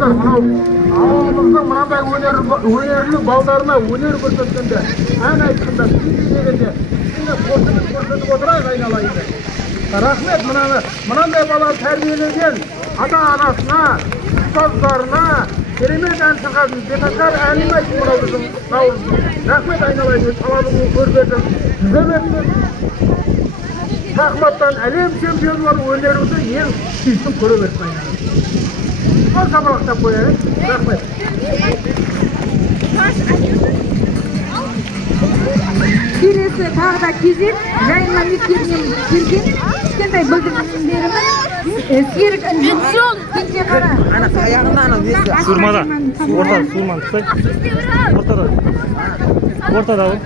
достар, мынау ауылымыздың мынандай өнерлі балдарына өнер көрсеткенде, ән айтқанда, би билегенде, енді көрсетіп отырайық айналайын. Рахмет, мынандай бала тәрбиелеген ата-анасына, ұстаздарына, керемет ән шырқадың, беташар әнін айтты мынау біздің наурыздың. Рахмет айналайын, талабыңды көрсетіп, жүземетті шахматтан әлем чемпионлары өнеріңді ең сүйсін көре берсін айналайын. Ол шапалақтап қояйық. Рахмет. Келесі тағы да кезек Жайылма мектебінен келген кішкентай бүлдіршіндеріміз Серік Інжол Кенжеқара. Аяғында ана несі Сурмада. Ортада сурманы тұсай. Ортада ол.